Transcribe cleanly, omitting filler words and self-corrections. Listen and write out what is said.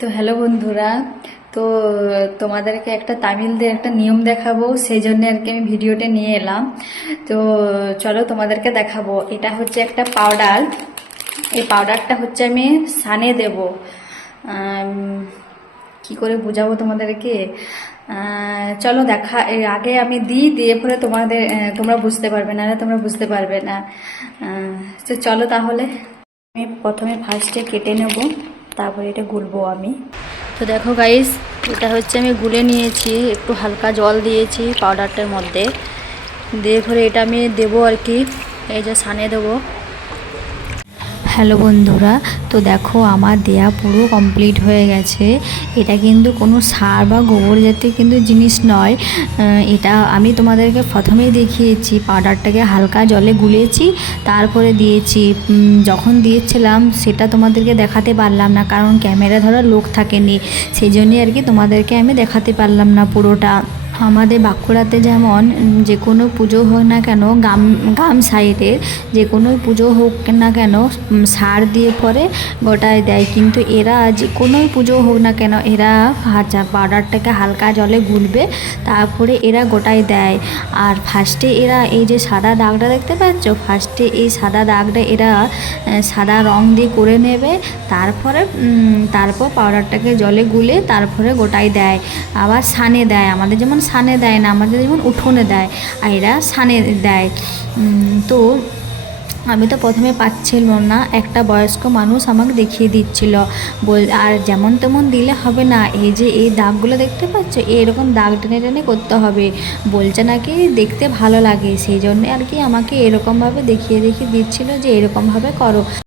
তো হ্যালো বন্ধুরা। তো তোমাদেরকে একটা তামিলদের একটা নিয়ম দেখাবো, সেই জন্য আর কি আমি ভিডিওটা নিয়ে এলাম। তো চলো তোমাদেরকে দেখাবো। এটা হচ্ছে একটা পাউডার। এই পাউডারটা হচ্ছে আমি সানে দেব। কি করে বোঝাবো তোমাদেরকে? চলো এর আগে আমি দিয়ে পরে তোমরা বুঝতে পারবে না, তোমরা বুঝতে পারবে না। তো চলো তাহলে আমি প্রথমে ফার্স্টে কেটে নেব, তারপরে এটা গুলবো আমি। তো দেখো গাইস, এটা হচ্ছে আমি গুলে নিয়েছি, একটু হালকা জল দিয়েছি পাউডারটার মধ্যে, দিয়ে পরে এটা আমি দেবো আর কি, এই যে সানে দেবো। হ্যালো বন্ধুরা, তো দেখো আমার দেয়া পুরো কমপ্লিট হয়ে গেছে। এটা কিন্তু কোনো সার বা গোবর জাতীয় কিন্তু জিনিস নয়। এটা আমি তোমাদেরকে প্রথমেই দেখিয়েছি, পাউডারটাকে হালকা জলে গুলেছি, তারপরে দিয়েছি। যখন দিয়েছিলাম সেটা তোমাদেরকে দেখাতে পারলাম না, কারণ ক্যামেরা ধরার লোক থাকেনি, সেই জন্যই আর কি তোমাদেরকে আমি দেখাতে পারলাম না পুরোটা। আমাদের বাঁকুড়াতে যেমন যে কোনো পুজো হোক না কেন, গ্রাম সাইডের যে কোনো পুজো হোক না কেন সার দিয়ে পরে গোটায় দেয়, কিন্তু এরা যে কোনোই পুজো হোক না কেন এরা পাউডারটাকে হালকা জলে গুলবে, তারপরে এরা গোটায় দেয়। আর ফার্স্টে এরা এই যে সাদা দাগটা দেখতে পাচ্ছ, ফার্স্টে এই সাদা দাগটা এরা সাদা রং দিয়ে করে নেবে, তারপর পাউডারটাকে জলে গুলে তারপরে গোটায় দেয়। আবার সানে দেয়, আমাদের যেমন সানে দেয় না, আমাদের যেমন উঠোনে দেয়, আর এরা সানে দেয়। তো আমি তো প্রথমে পাচ্ছিলাম না, একটা বয়স্ক মানুষ আমাকে দেখিয়ে দিচ্ছিল, আর যেমন তেমন দিলে হবে না, এই যে এই দাগগুলো দেখতে পাচ্ছ, এরকম দাগ টেনে টেনে করতে হবে, বলছে নাকি দেখতে ভালো লাগে, সেই জন্য আর কি আমাকে এরকমভাবে দেখিয়ে দিচ্ছিল যে এরকমভাবে করো।